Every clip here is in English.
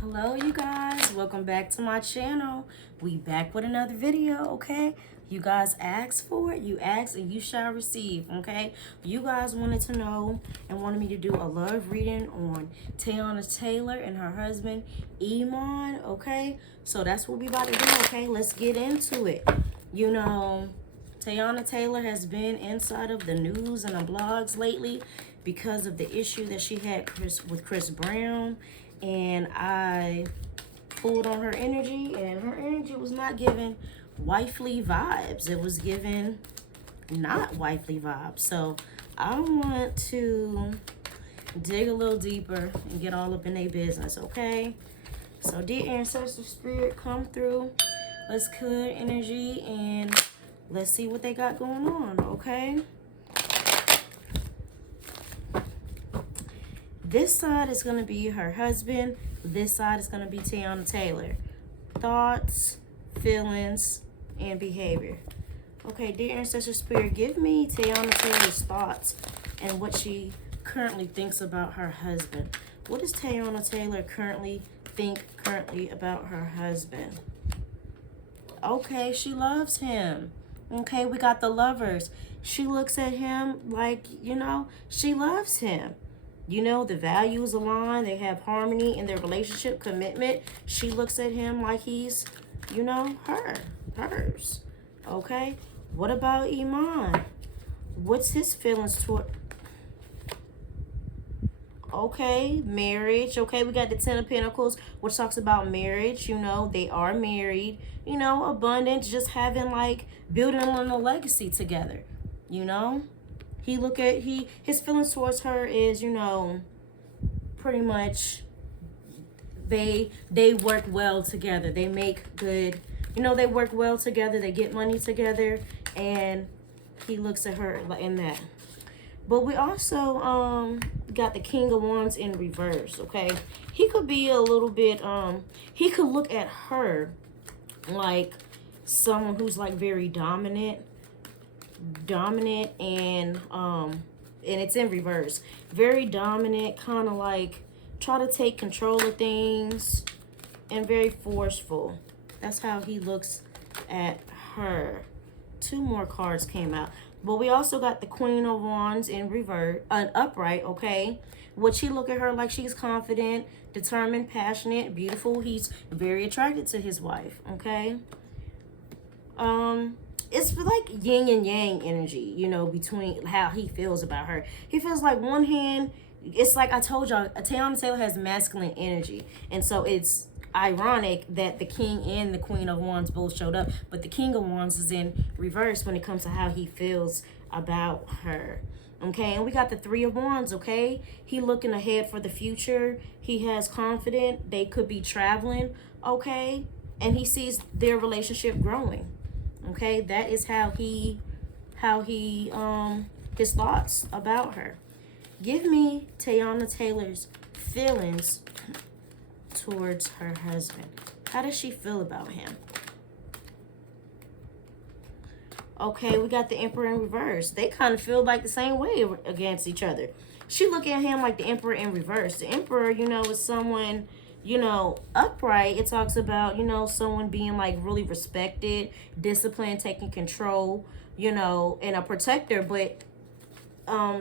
Hello you guys, welcome back to my channel. We back with another video, okay? You guys asked for it, you asked and you shall receive, okay? You guys wanted to know and wanted me to do a love reading on Teyana Taylor and her husband Iman, okay? So that's what we about to do, okay? Let's get into it. You know, Teyana Taylor has been inside of the news and the blogs lately because of the issue that she had with Chris Brown. And I pulled on her energy, and her energy was not giving wifely vibes. It was giving not wifely vibes. So I want to dig a little deeper and get all up in their business, okay? So dear ancestor spirit, come through. Let's clear energy and let's see what they got going on, okay? This side is going to be her husband. This side is going to be Teyana Taylor. Thoughts, feelings, and behavior. Okay, dear ancestor spirit, give me Teyana Taylor's thoughts and what she currently thinks about her husband. What does Teyana Taylor think about her husband? Okay, she loves him. Okay, we got the lovers. She looks at him like, you know, she loves him. You know, the values align. They have harmony in their relationship, commitment. She looks at him like he's, you know, hers. Okay? What about Iman? What's his feelings toward... Okay, marriage. Okay, we got the Ten of Pentacles, which talks about marriage. You know, they are married. You know, abundance, just having, like, building on a legacy together. You know? His feelings towards her is, you know, pretty much they work well together. They make good, you know, they work well together. They get money together, and he looks at her in that. But we also got the King of Wands in reverse, okay? He could be a little bit, he could look at her like someone who's like very dominant and it's in reverse, very dominant, kind of like try to take control of things and very forceful. That's how he looks at her. Two more cards came out, but we also got the Queen of Wands in reverse, upright, okay? Would she look at her like she's confident, determined, passionate, beautiful? He's very attracted to his wife, okay? It's like yin and yang energy, you know, between how he feels about her. He feels like one hand, it's like I told y'all, Teyana Taylor has masculine energy. And so it's ironic that the King and the Queen of Wands both showed up. But the King of Wands is in reverse when it comes to how he feels about her. Okay, and we got the Three of Wands, okay? He looking ahead for the future. He has confidence. They could be traveling, okay? And he sees their relationship growing. Okay, that is how he his thoughts about her. Give me Teyana Taylor's feelings towards her husband. How does she feel about him? Okay, we got the Emperor in reverse. They kind of feel like the same way against each other. She look at him like the Emperor in reverse. The Emperor, you know, is someone, you know, upright. It talks about, you know, someone being like really respected, disciplined, taking control, you know, and a protector. But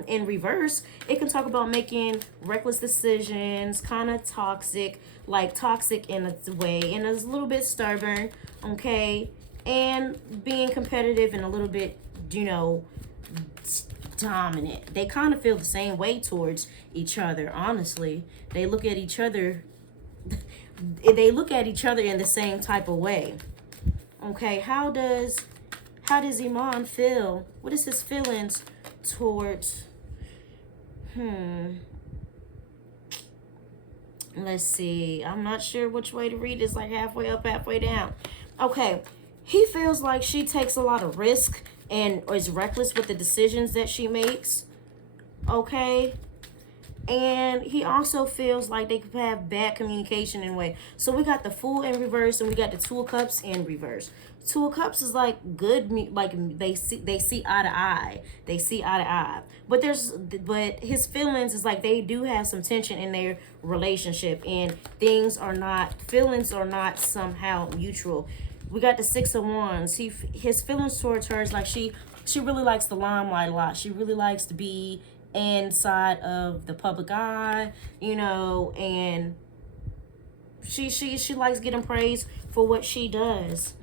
in reverse, it can talk about making reckless decisions, kind of toxic, like toxic in a way, and it's a little bit stubborn, okay, and being competitive and a little bit, you know, dominant. They kind of feel the same way towards each other, honestly. They look at each other in the same type of way. Okay, how does Iman feel? What is his feelings towards let's see. I'm not sure which way to read this, like halfway up, halfway down. Okay, he feels like she takes a lot of risk and is reckless with the decisions that she makes. Okay, And he also feels like they could have bad communication in a way. So we got the Fool in reverse, and we got the Two of Cups in reverse. Two of Cups is like good, like they see eye to eye. They see eye to eye. But his feelings is like they do have some tension in their relationship, and feelings are not somehow mutual. We got the Six of Wands. His feelings towards her is like she really likes the limelight a lot. She really likes to be inside of the public eye, and she likes getting praised for what she does.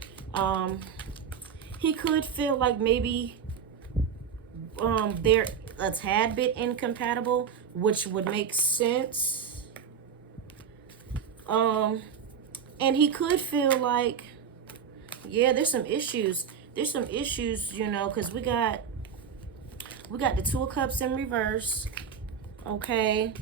He could feel like maybe they're a tad bit incompatible, which would make sense. And he could feel like, yeah, there's some issues, because we got the Two of Cups in reverse, okay?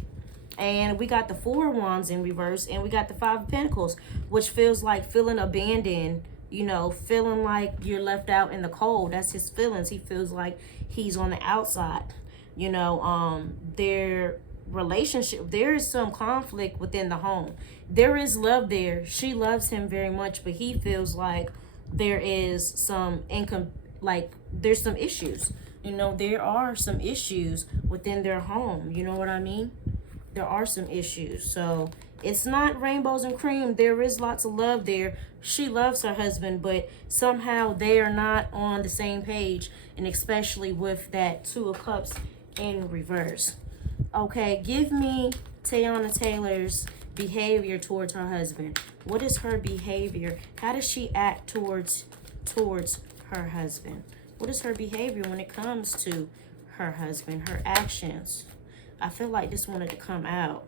And we got the Four of Wands in reverse, and we got the Five of Pentacles, which feels like feeling abandoned, feeling like you're left out in the cold. That's his feelings. He feels like he's on the outside. Their relationship, there is some conflict within the home. There is love there. She loves him very much, but he feels like there is some there's some issues. There are some issues within their home. You know what I mean? There are some issues. So it's not rainbows and cream. There is lots of love there. She loves her husband, but somehow they are not on the same page, and especially with that Two of Cups in reverse. Okay, give me Teyana Taylor's behavior towards her husband. What is her behavior? How does she act towards her husband? What is her behavior when it comes to her husband, her actions? I feel like this wanted to come out.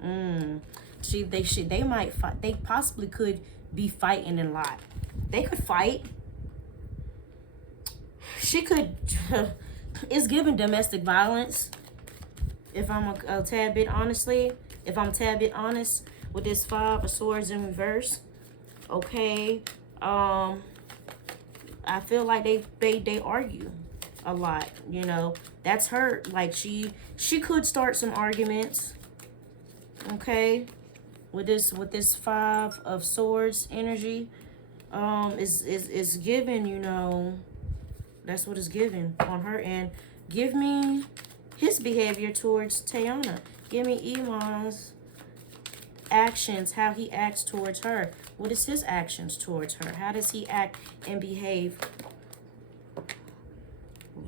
They might fight. They possibly could be fighting a lot. They could fight. She could. It's giving domestic violence. If I'm a tad bit honest with this Five of Swords in reverse, okay. I feel like they argue a lot. That's her. Like she could start some arguments. Okay, with this Five of Swords energy, is given. That's what is given on her end. Give me his behavior towards Teyana. Give me Iman's actions, how he acts towards her. What is his actions towards her? How does he act and behave?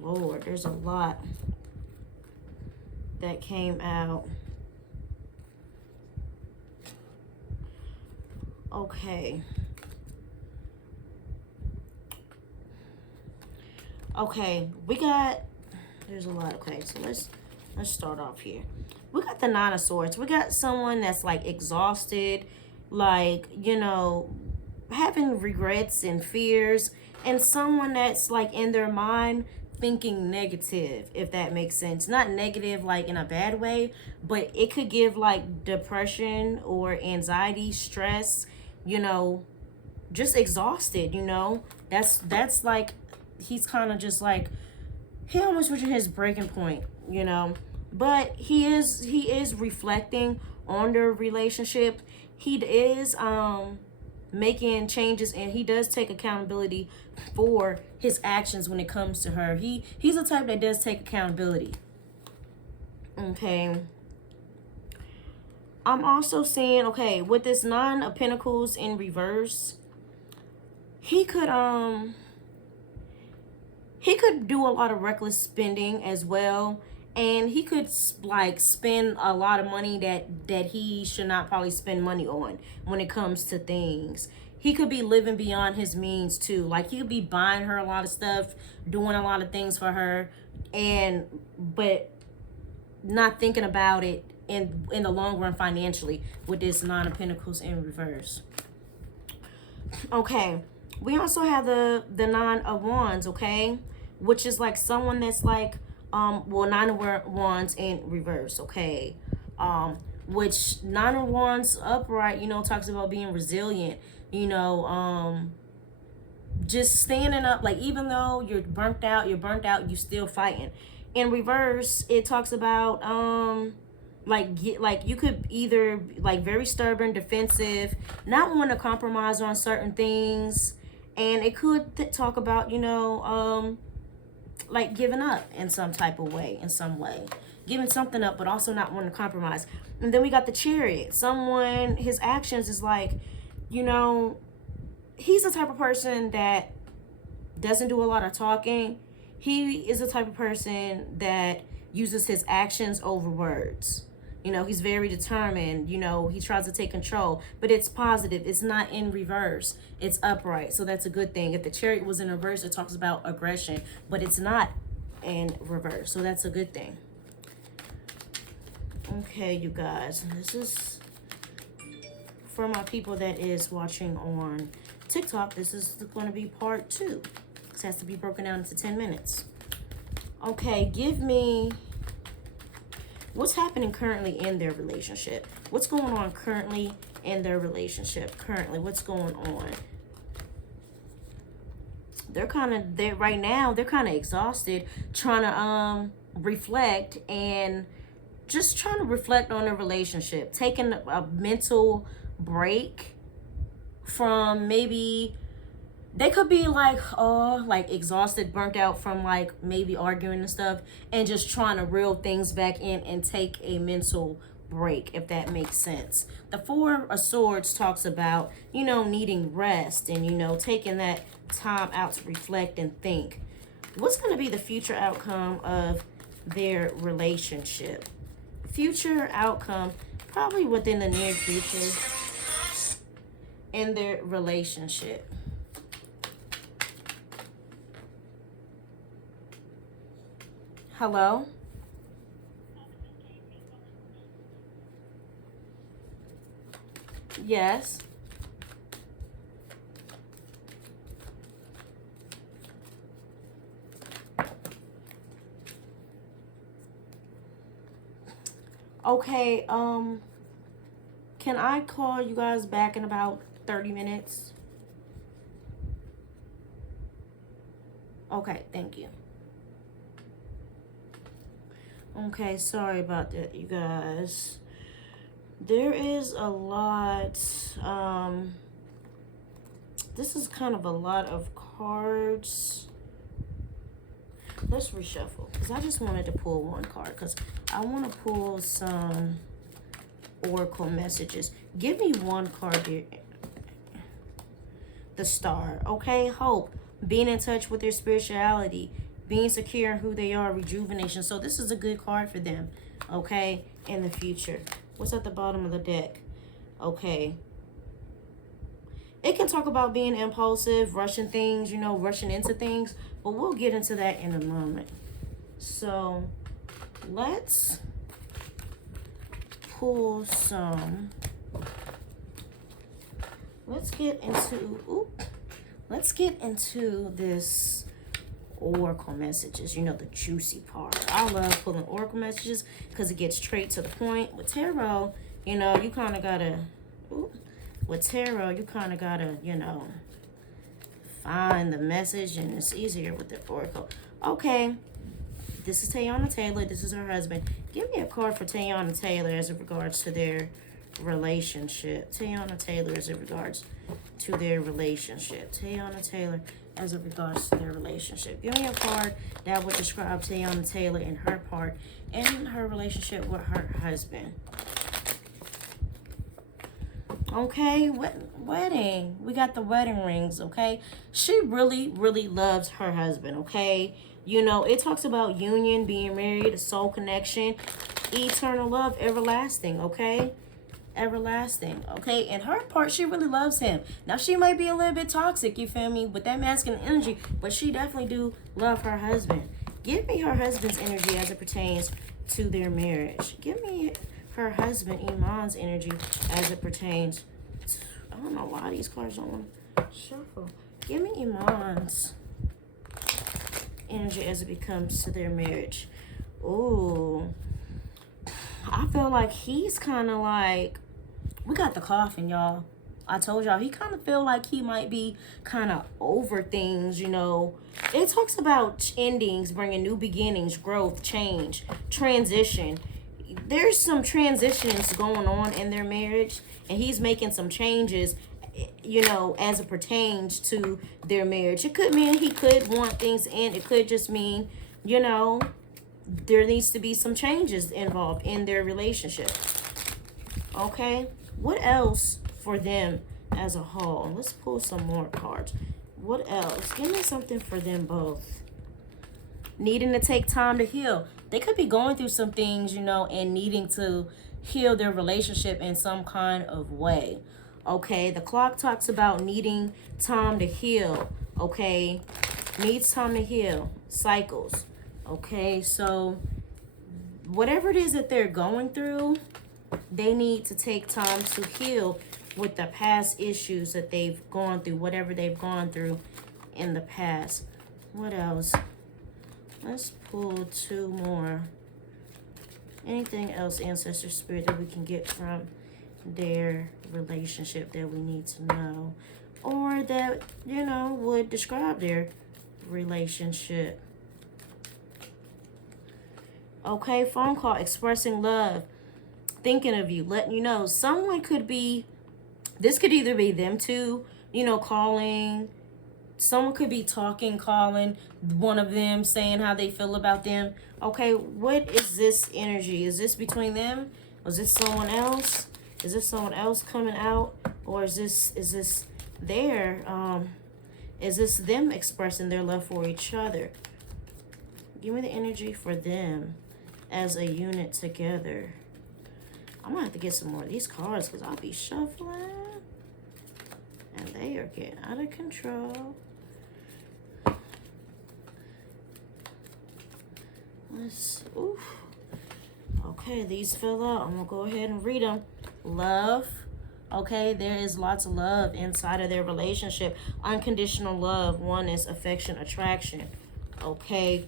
Lord, there's a lot that came out. Okay. There's a lot. Okay, so let's start off here. We got the Nine of Swords. We got someone that's like exhausted, like, having regrets and fears, and someone that's like in their mind thinking negative, if that makes sense. Not negative like in a bad way, but it could give like depression or anxiety, stress, just exhausted, That's like, he's kind of just like, he almost reaching his breaking point, But he is reflecting on their relationship. He is making changes, and he does take accountability for his actions when it comes to her. He's the type that does take accountability. Okay. I'm also saying, okay, with this Nine of Pentacles in reverse, he could do a lot of reckless spending as well. And he could like spend a lot of money that he should not probably spend money on when it comes to things. He could be living beyond his means too. Like he could be buying her a lot of stuff, doing a lot of things for her, but not thinking about it in the long run financially with this Nine of Pentacles in reverse. Okay, we also have the Nine of Wands, okay, which is like someone that's like Nine of Wands in reverse, okay, which Nine of Wands upright, talks about being resilient, just standing up, like even though you're burnt out, you still fighting. In reverse, it talks about like you could either like very stubborn, defensive, not want to compromise on certain things, and it could talk about, you know, like giving up in some type of way, in some way, giving something up, but also not wanting to compromise. And then we got the Chariot. Someone, his actions is like, you know, he's the type of person that doesn't do a lot of talking. He is the type of person that uses his actions over words. You know, he's very determined. You know, he tries to take control, but it's positive. It's not in reverse. It's upright. So that's a good thing. If the Chariot was in reverse, it talks about aggression, but it's not in reverse. So that's a good thing. Okay, you guys, this is for my people that is watching on TikTok. This is going to be part 2. This has to be broken down into 10 minutes. Okay, give me what's happening currently in their relationship. What's going on currently in their relationship? Currently, what's going on? Right now, they're kind of exhausted, trying to reflect and just trying to reflect on their relationship, taking a mental break from, maybe they could be like, oh, like exhausted, burnt out from like maybe arguing and stuff, and just trying to reel things back in and take a mental break, if that makes sense. The Four of Swords talks about, you know, needing rest and, you know, taking that time out to reflect and think. What's going to be the future outcome of their relationship? Future outcome, probably within the near future, in their relationship. Hello? Yes. Okay, can I call you guys back in about 30 minutes? Okay, thank you. Okay, sorry about that, you guys. There is a lot, this is kind of a lot of cards. Let's reshuffle, because I just wanted to pull one card, because I want to pull some oracle messages. Give me one card here. The Star. Okay, hope, being in touch with their spirituality, being secure in who they are, rejuvenation. So this is a good card for them, okay, in the future. What's at the bottom of the deck? Okay. It can talk about being impulsive, rushing things, you know, rushing into things, but we'll get into that in a moment. So let's pull some. Let's get into this oracle messages, you know, the juicy part. I love pulling oracle messages because it gets straight to the point. With tarot, you know, you kind of gotta, with tarot, you kind of gotta, you know, find the message, and it's easier with the oracle. Okay, this is Teyana Taylor. This is her husband. Give me a card for Teyana Taylor as it regards to their relationship. Teyana Taylor as it regards to their relationship. Teyana Taylor as it regards to their relationship. Give me a card that would describe Teyana Taylor and her part in her relationship with her husband. Okay, wedding. We got the wedding rings, okay? She really, really loves her husband, okay? You know, it talks about union, being married, a soul connection, eternal love, everlasting, okay? Everlasting, okay? And her part, she really loves him. Now, she might be a little bit toxic, you feel me, with that masculine energy, but she definitely do love her husband. Give me her husband's energy as it pertains to their marriage. Give me her husband, Iman's energy, as it pertains to, I don't know why these cards don't want to shuffle. Give me Iman's energy as it becomes to their marriage. Ooh. I feel like he's kind of like, we got the coffin, y'all. I told y'all, he kind of feel like he might be kind of over things, you know. It talks about endings, bringing new beginnings, growth, change, transition. there's some transitions going on in their marriage, and he's making some changes, you know, as it pertains to their marriage. It could mean he could want things in. It could just mean, you know, there needs to be some changes involved in their relationship. Okay, what else for them as a whole? Let's pull some more cards. What else? Give me something for them both. Needing to take time to heal. They could be going through some things, you know, and needing to heal their relationship in some kind of way. Okay, the clock talks about needing time to heal. Okay, needs time to heal. Cycles. Okay, so whatever it is that they're going through, they need to take time to heal with the past issues that they've gone through, whatever they've gone through in the past. What else? Let's pull two more. Anything else, Ancestor Spirit, that we can get from their relationship that we need to know, or that, you know, would describe their relationship. Okay, phone call, expressing love, thinking of you, letting you know. Someone could be, this could either be them two, you know, calling. Someone could be talking, calling one of them, saying how they feel about them. Okay, what is this energy? Is this between them? Or is this someone else? Is this someone else coming out? Or is this their, is this them expressing their love for each other? Give me the energy for them as a unit together. I'm gonna have to get some more of these cards because I'll be shuffling. And they are getting out of control. Oof. Okay, these fill out. I'm gonna go ahead and read them. Love. Okay, there is lots of love inside of their relationship. Unconditional love. One is affection, attraction. Okay,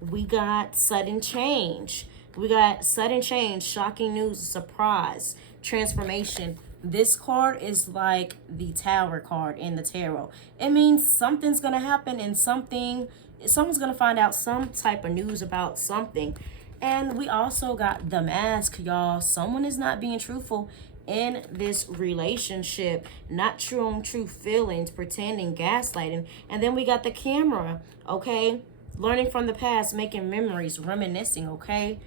we got sudden change. We got sudden change, shocking news, surprise, transformation. This card is like the Tower card in the tarot. It means something's gonna happen, and someone's gonna find out some type of news about something. And we also got the Mask, y'all. Someone is not being truthful in this relationship, not showing true feelings, pretending, gaslighting. And then we got the Camera, okay? Learning from the past, making memories, reminiscing, okay?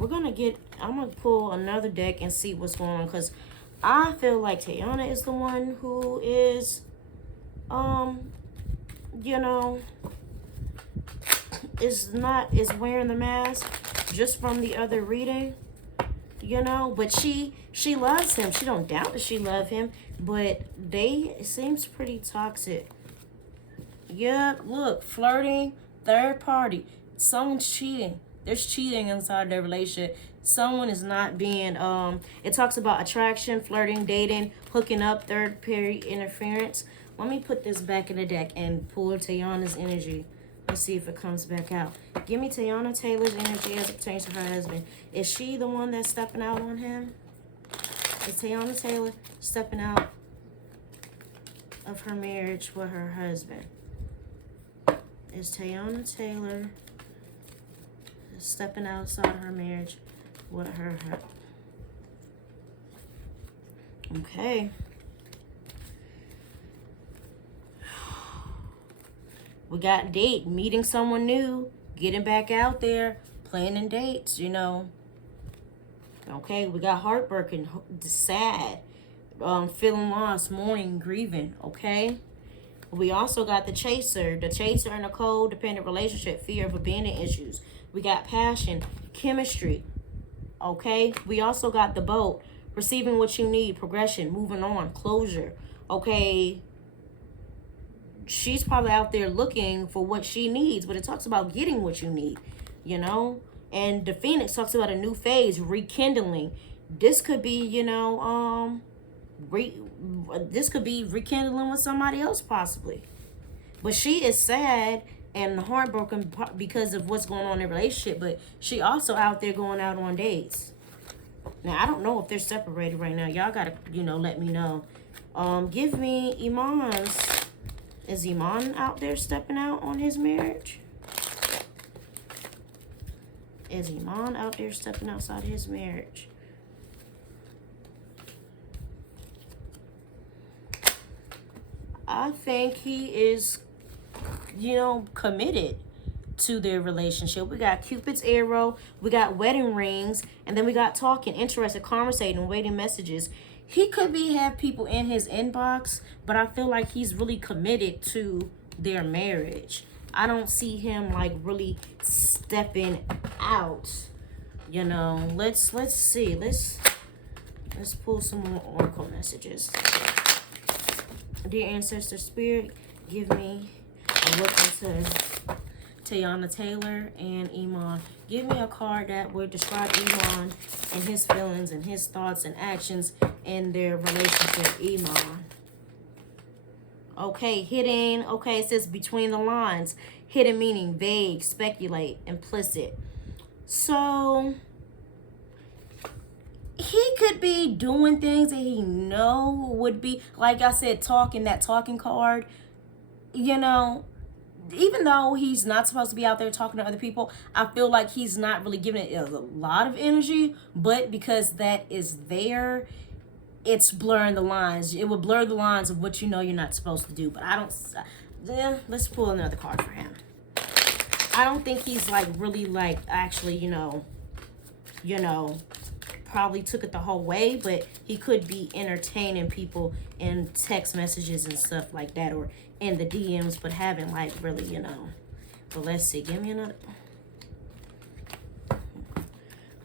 I'm gonna pull another deck and see what's going on, because I feel like Teyana is the one who is, you know, is wearing the mask just from the other reading, you know, but she loves him. She don't doubt that she loves him, but it seems pretty toxic. Yeah, look, flirting, third party, someone's cheating. There's cheating inside their relationship. Someone is not being, it talks about attraction, flirting, dating, hooking up, third party interference. Let me put this back in the deck and pull Teyana's energy. Let's see if it comes back out. Give me Teyana Taylor's energy as it pertains to her husband. Is she the one that's stepping out on him? Is Teyana Taylor stepping out of her marriage with her husband? Is Teyana Taylor stepping outside her marriage with her husband? Okay. We got date, meeting someone new, getting back out there, planning dates, you know. Okay, we got heartbroken, sad, feeling lost, mourning, grieving, okay. We also got the chaser in a codependent relationship, fear of abandonment issues. We got passion, chemistry, okay. We also got the boat, receiving what you need, progression, moving on, closure, okay. She's probably out there looking for what she needs, but it talks about getting what you need, you know. And the Phoenix talks about a new phase, rekindling. This could be, you know, this could be rekindling with somebody else possibly. But she is sad and heartbroken because of what's going on in the relationship, but she also out there going out on dates. Now, I don't know if they're separated right now. Y'all gotta, you know, let me know. Give me Iman's. Is Iman out there stepping out on his marriage? Is Iman out there stepping outside his marriage? I think he is, you know, committed to their relationship. We got Cupid's arrow, we got wedding rings, and then we got talking, interested, conversating, waiting messages. He could have people in his inbox, but I feel like he's really committed to their marriage. I don't see him like really stepping out. You know, let's see. Let's pull some more oracle messages. Dear ancestor spirit, give me a look into Teyana Taylor and Iman. Give me a card that would describe Iman and his feelings and his thoughts and actions in their relationship. Iman. Okay, hidden. Okay, it says between the lines. Hidden meaning vague, speculate, implicit. So he could be doing things that he know would be, like I said, talking, that talking card. You know, even though he's not supposed to be out there talking to other people, I feel like he's not really giving it a lot of energy. But because that is there, it's blurring the lines. It will blur the lines of what you know you're not supposed to do. But I don't... let's pull another card for him. I don't think he's like really like actually, you know, probably took it the whole way, but he could be entertaining people in text messages and stuff like that, or in the DMs, but haven't like really, you know. But let's see. Give me another.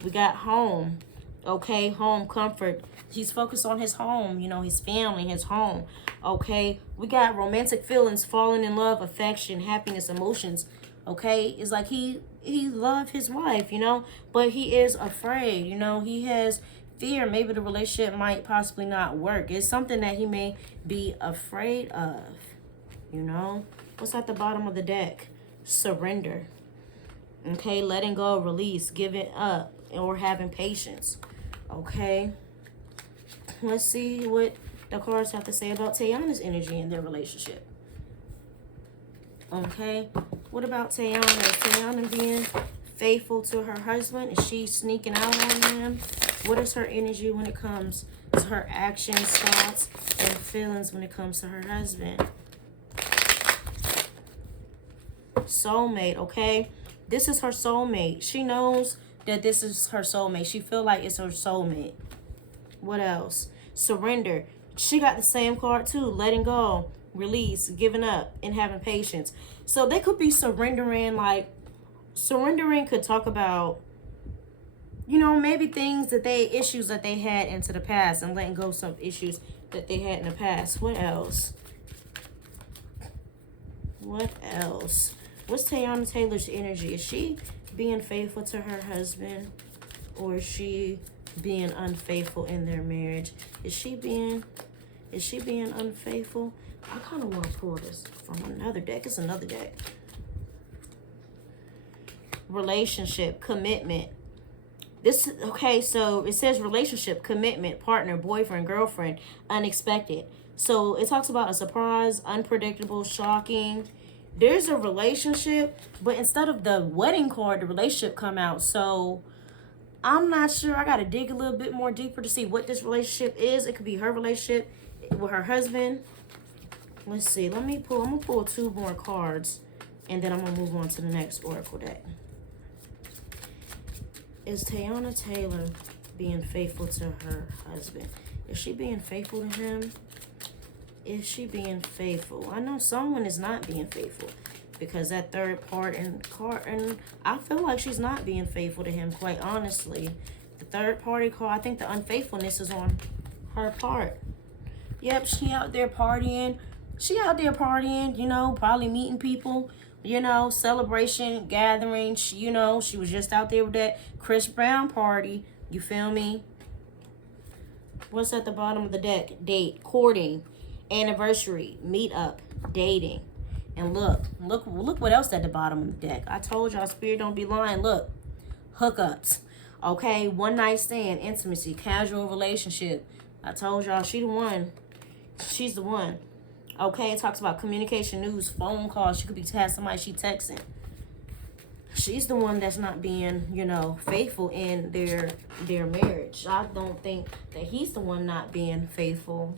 We got home. Okay, home, comfort. He's focused on his home, you know, his family, his home. Okay, we got romantic feelings, falling in love, affection, happiness, emotions. Okay, it's like he loved his wife, you know, but he is afraid, you know. He has fear. Maybe the relationship might possibly not work. It's something that he may be afraid of, you know. What's at the bottom of the deck? Surrender. Okay, letting go, release, giving up, or having patience. Okay, let's see what the cards have to say about Teyana's energy in their relationship. Okay, what about Teyana? Is Teyana being faithful to her husband? Is she sneaking out on him? What is her energy when it comes to her actions, thoughts, and feelings when it comes to her husband? Soulmate, okay? This is her soulmate. She knows that this is her soulmate. She feel like it's her soulmate. What else? Surrender. She got the same card too. Letting go, release, giving up, and having patience. So they could be surrendering. Like, surrendering could talk about, you know, maybe issues that they had into the past, and letting go of some issues that they had in the past. What else? What else? What's Teyana Taylor's energy? Is she being faithful to her husband, or is she being unfaithful in their marriage? Is she being unfaithful? I kind of want to pull this from another deck. It's another deck. Relationship, commitment. Okay, so it says relationship, commitment, partner, boyfriend, girlfriend, unexpected. So it talks about a surprise, unpredictable, shocking. There's a relationship, but instead of the wedding card, the relationship come out. So I'm not sure. I got to dig a little bit more deeper to see what this relationship is. It could be her relationship with her husband. Let's see. I'm going to pull 2 more cards, and then I'm going to move on to the next oracle deck. Is Teyana Taylor being faithful to her husband? Is she being faithful to him? Is she being faithful? I know someone is not being faithful, because that third part and card, and I feel like she's not being faithful to him, quite honestly. The third party card, I think the unfaithfulness is on her part. Yep, she out there partying. You know, probably meeting people, you know, celebration, gathering. You know, she was just out there with that Chris Brown party. You feel me? What's at the bottom of the deck? Date, courting, anniversary, meet up, dating. And look what else at the bottom of the deck. I told y'all, spirit don't be lying. Look, hookups. Okay, one night stand, intimacy, casual relationship. I told y'all, she the one. She's the one. Okay, it talks about communication, news, phone calls. She could be having somebody she texting. she's the one that's not being, you know, faithful in their marriage. I don't think that he's the one not being faithful.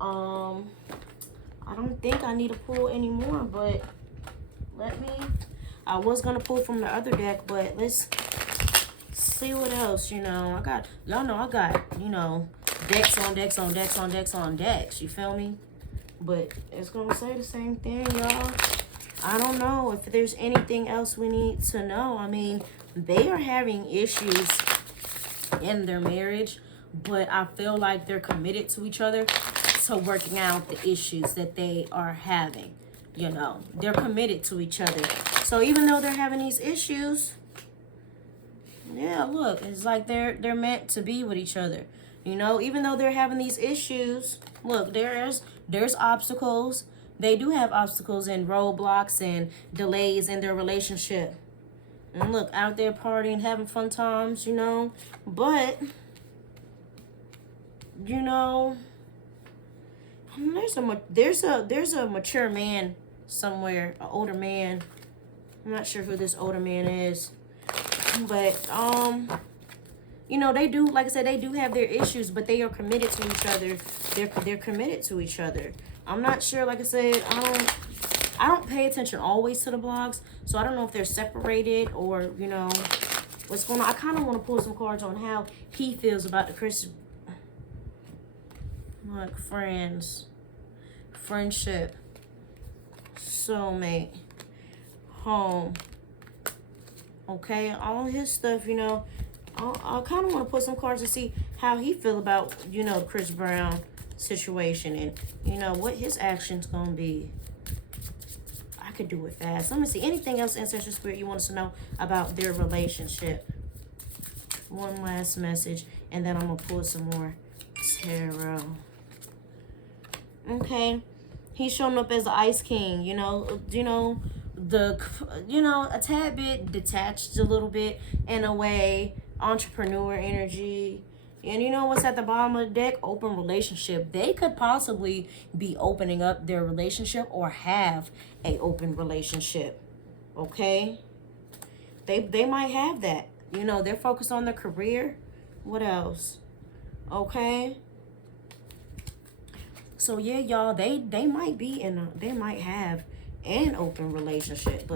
I don't think I need to pull anymore, but I was gonna pull from the other deck, but let's see what else, you know. Y'all know I got, you know, decks on decks on decks on decks on decks, you feel me? But it's gonna say the same thing, y'all. I don't know if there's anything else we need to know. I mean, they are having issues in their marriage, but I feel like they're committed to each other, to working out the issues that they are having. You know, they're committed to each other. So even though they're having these issues, yeah, look, it's like they're meant to be with each other. You know, even though they're having these issues, look, there's obstacles. They do have obstacles and roadblocks and delays in their relationship. And look, out there partying, having fun times, you know. But, you know, there's a mature man somewhere, an older man. I'm not sure who this older man is, but you know, they do, like I said, they do have their issues, but they are committed to each other. They're committed to each other. I'm not sure, like I said, I don't pay attention always to the blogs, so I don't know if they're separated or, you know, what's going on. I kind of want to pull some cards on how he feels about the like friends, friendship, soulmate, home. Okay, all his stuff, you know. I kind of want to put some cards to see how he feel about, you know, Chris Brown situation and, you know, what his action's gonna be. I could do it fast. Let me see. Anything else, Ancestral Spirit, you want us to know about their relationship? One last message, and then I'm gonna pull some more tarot. Okay, he's showing up as the Ice King. You know, a tad bit detached, a little bit in a way, entrepreneur energy. And you know what's at the bottom of the deck? Open relationship. They could possibly be opening up their relationship or have a open relationship. Okay? They might have that. You know, they're focused on their career. What else? Okay? So yeah, y'all, they might be they might have an open relationship,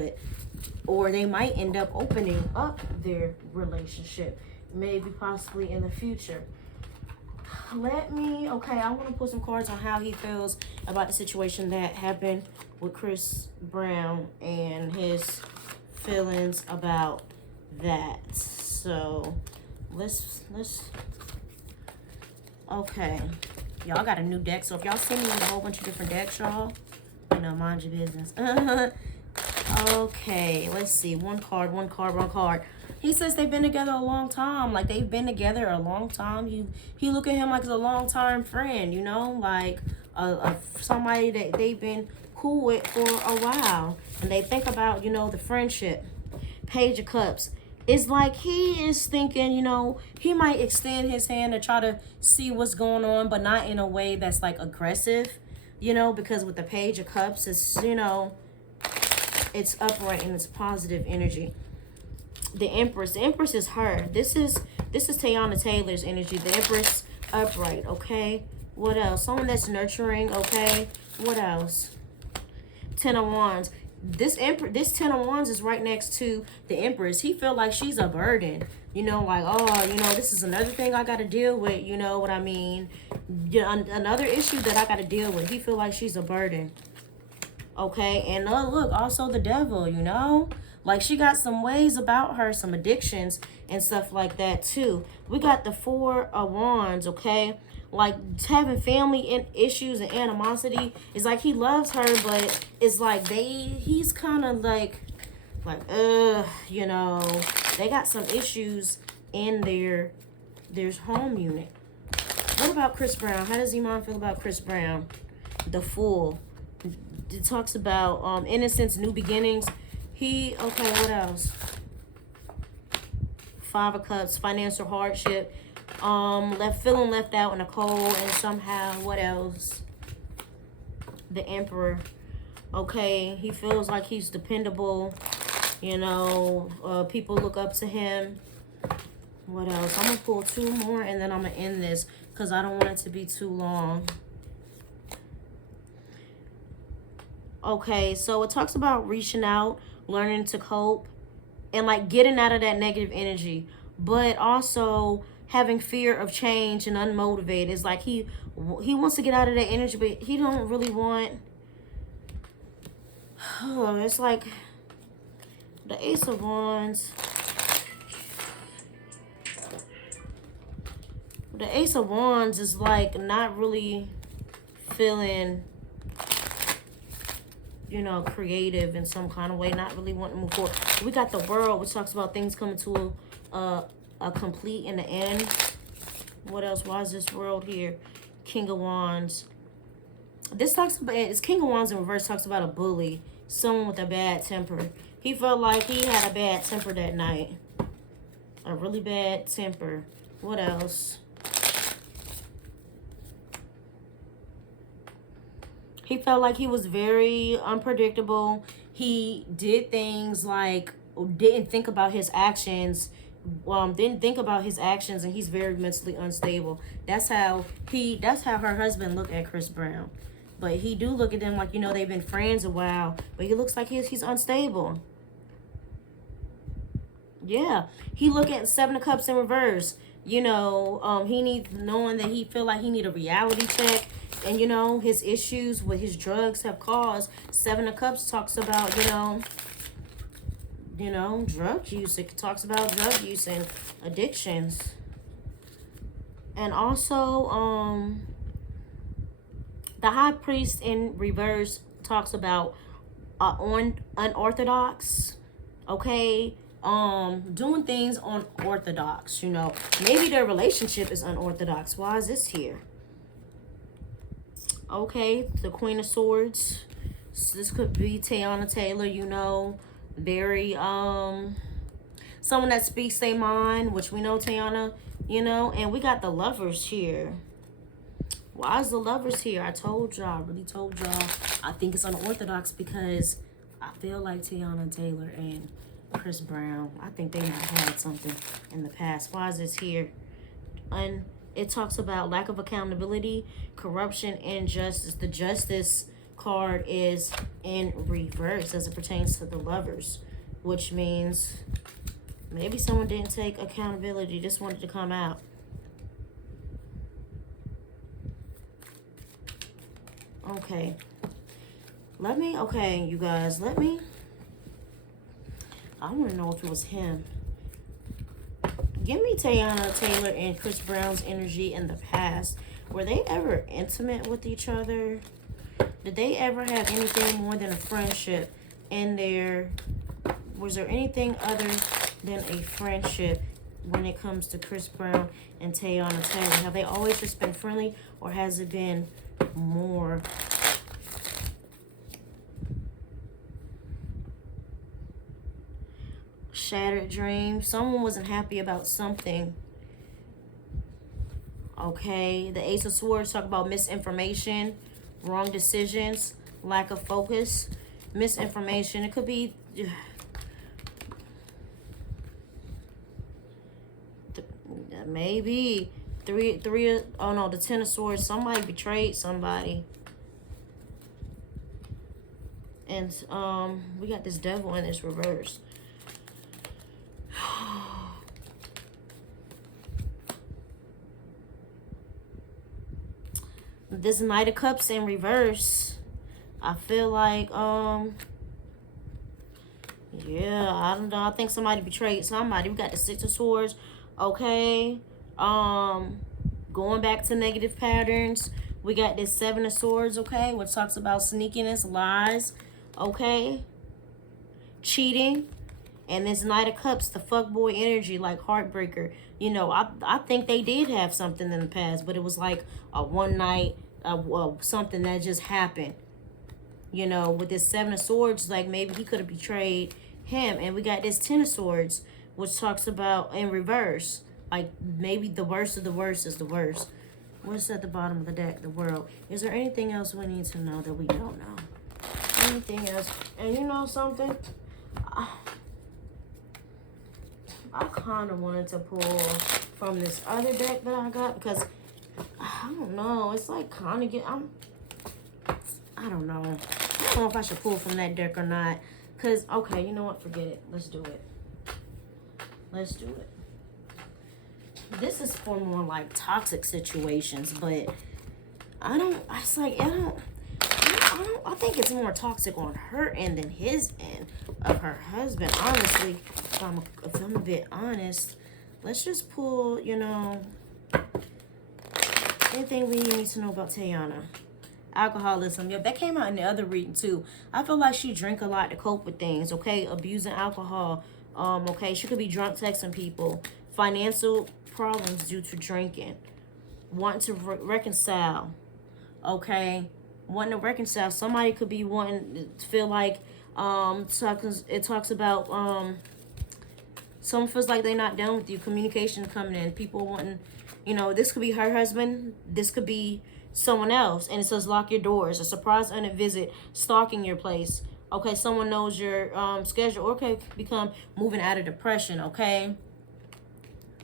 or they might end up opening up their relationship, maybe possibly in the future. I want to put some cards on how he feels about the situation that happened with Chris Brown and his feelings about that. So okay, y'all got a new deck, so if y'all see me in a whole bunch of different decks, y'all, you know, mind your business. Okay, let's see. One card. He says they've been together a long time. Like, they've been together a long time. He look at him like a long-time friend, you know? Like, somebody that they've been cool with for a while. And they think about, you know, the friendship. Page of Cups. It's like he is thinking, you know, he might extend his hand to try to see what's going on, but not in a way that's, like, aggressive. You know, because with the Page of Cups, it's, you know, it's upright and it's positive energy. The Empress is her. This is Teyana Taylor's energy. The Empress upright, okay? What else? Someone that's nurturing, okay? What else? Ten of Wands. This Ten of Wands is right next to the Empress. He feel like she's a burden. You know, like, oh, you know, this is another thing I got to deal with. You know what I mean? Yeah, another issue that I got to deal with. He feel like she's a burden. Okay, and look, also the Devil, you know? Like, she got some ways about her, some addictions and stuff like that, too. We got the Four of Wands, okay? Like, having family issues and animosity. It's like he loves her, but it's like he's kind of like, you know, they got some issues in their home unit. What about Chris Brown? How does Iman feel about Chris Brown? The Fool. It talks about innocence, new beginnings. Okay, what else? Five of Cups, financial hardship. Feeling left out in the cold, and somehow, what else? The Emperor. Okay, he feels like he's dependable. You know, people look up to him. What else? I'm going to pull 2 more and then I'm going to end this because I don't want it to be too long. Okay, so it talks about reaching out, learning to cope, and like getting out of that negative energy, but also having fear of change and unmotivated. It's like he wants to get out of that energy, but he don't really want. Oh, it's like the Ace of Wands. The Ace of Wands is like not really feeling, you know, creative in some kind of way, not really wanting to move forward. We got the World, which talks about things coming to a complete in the end. What else? Why is this World here? King of Wands. This talks about, it's King of Wands in reverse, talks about a bully, someone with a bad temper. He felt like he had a bad temper that night. A really bad temper. What else? He felt like he was very unpredictable. He did things like, didn't think about his actions. Didn't think about his actions, and he's very mentally unstable. That's how her husband looked at Chris Brown. But he do look at them like, you know, they've been friends a while. But he looks like he's unstable. Yeah. He look at 7 of Cups in reverse. You know, he needs, knowing that he feel like he need a reality check. And, you know, his issues with his drugs have caused. 7 of Cups talks about, you know, drug use. It talks about drug use and addictions. And also, the High Priest in reverse talks about unorthodox, okay? Doing things unorthodox, you know. Maybe their relationship is unorthodox. Why is this here? Okay, the Queen of Swords. So this could be Teyana Taylor, you know. Very, someone that speaks their mind, which we know Teyana, you know. And we got the Lovers here. Why is the Lovers here? I told y'all, really told y'all. I think it's unorthodox because I feel like Teyana Taylor and Chris Brown, I think they might have had something in the past. Why is this here? And it talks about lack of accountability, corruption, injustice. The Justice card is in reverse as it pertains to the Lovers, which means maybe someone didn't take accountability, just wanted to come out. Okay. Okay, you guys, I want to know if it was him. Give me Teyana Taylor and Chris Brown's energy in the past. Were they ever intimate with each other? Did they ever have anything more than a friendship in there? Was there anything other than a friendship when it comes to Chris Brown and Teyana Taylor? Have they always just been friendly, or has it been more? Shattered dreams. Someone wasn't happy about something. Okay, the Ace of Swords talk about misinformation, wrong decisions, lack of focus, misinformation. It could be maybe three. Oh no, the 10 of Swords. Somebody betrayed somebody. And we got this Devil in this reverse. This Knight of Cups in reverse. I feel like, yeah, I don't know. I think somebody betrayed somebody. We got the 6 of Swords. Okay. Going back to negative patterns. We got this 7 of Swords, okay, which talks about sneakiness, lies, okay, cheating. And this Knight of Cups, the fuckboy energy, like heartbreaker. You know, I think they did have something in the past, but it was like a one night, something that just happened. You know, with this 7 of Swords, like maybe he could have betrayed him. And we got this 10 of Swords, which talks about in reverse. Like maybe the worst of the worst is the worst. What's at the bottom of the deck? The World. Is there anything else we need to know that we don't know? Anything else? And you know something? I kind of wanted to pull from this other deck that I got because I don't know. It's like kind of I don't know. I don't know if I should pull from that deck or not. Because, okay, you know what? Forget it. Let's do it. Let's do it. This is for more like toxic situations, but I think it's more toxic on her end than his end of her husband. Honestly, if I'm a bit honest, let's just pull, you know, anything we need to know about Teyana. Alcoholism. Yeah, that came out in the other reading too. I feel like she drink a lot to cope with things, okay? Abusing alcohol. Okay, she could be drunk texting people. Financial problems due to drinking. Wanting to reconcile. Okay? Wanting to reconcile. Somebody could be wanting to feel like it talks about someone feels like they're not done with you. Communication coming in. People wanting, you know, this could be her husband. This could be someone else. And it says lock your doors. A surprise unit visit. Stalking your place. Okay, someone knows your schedule. Or okay, become moving out of depression. Okay.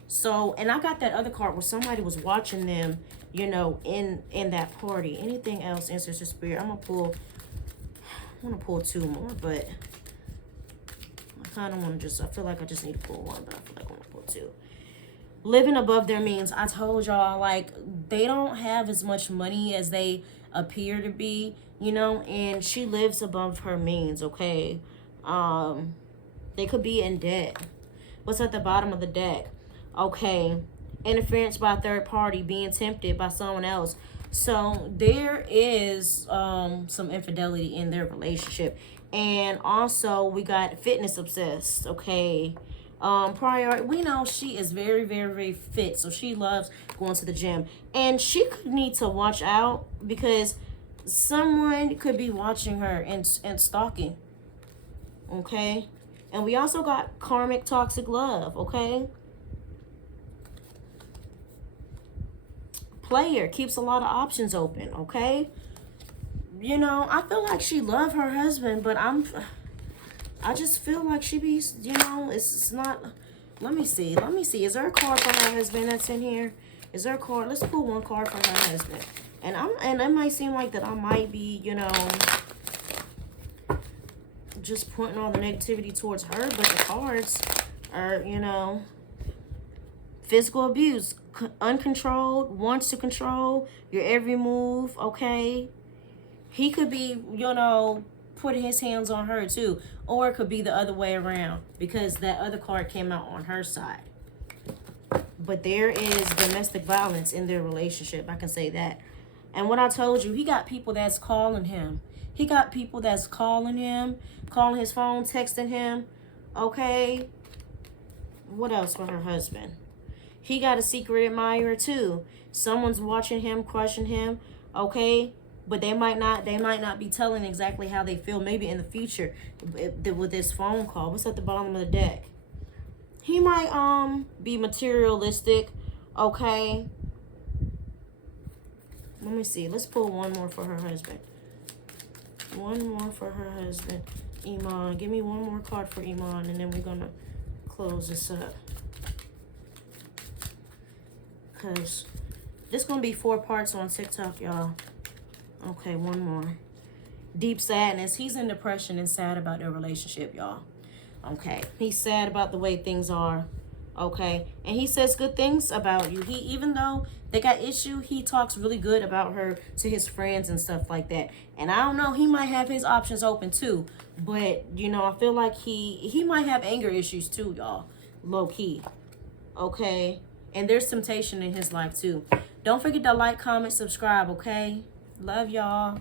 So, and I got that other card where somebody was watching them, you know, in that party. Anything else, Ancestor Spirit? I want to pull two more, but I kind of want to I feel like I just need to pull one, but I feel like I want to pull two. Living above their means. I told y'all, like, they don't have as much money as they appear to be, you know, and she lives above her means, okay? They could be in debt. What's at the bottom of the deck? Okay, interference by a third party, being tempted by someone else. So there is some infidelity in their relationship. And also we got fitness obsessed, okay? Prior, we know she is very, very, very fit. So she loves going to the gym. And she could need to watch out because someone could be watching her and stalking, okay? And we also got karmic toxic love, okay? Player keeps a lot of options open, okay? You know, I feel like she loved her husband, but I just feel like she be, you know, it's not. Let me see. Is there a card for her husband that's in here? Is there a card? Let's pull one card for her husband. And it might seem like that I might be, you know, just pointing all the negativity towards her, but the cards are, you know, physical abuse, uncontrolled, wants to control your every move, okay? He could be, you know, putting his hands on her too. Or it could be the other way around because that other card came out on her side. But there is domestic violence in their relationship. I can say that. And what I told you, he got people that's calling him. He got people that's calling him, calling his phone, texting him, okay? What else for her husband? He got a secret admirer too. Someone's watching him, crushing him, okay? But they might not be telling exactly how they feel. Maybe in the future with this phone call. What's at the bottom of the deck? He might be materialistic, okay? Let me see. Let's pull one more for her husband. One more for her husband. Iman. Give me one more card for Iman, and then we're gonna close this up. Because this gonna be 4 parts on TikTok, y'all. Okay, one more. Deep sadness. He's in depression and sad about their relationship, y'all. Okay. He's sad about the way things are. Okay. And he says good things about you. Even though they got issue, he talks really good about her to his friends and stuff like that. And I don't know, he might have his options open too. But, you know, I feel like he might have anger issues too, y'all. Low key. Okay. And there's temptation in his life too. Don't forget to like, comment, subscribe, okay? Love y'all.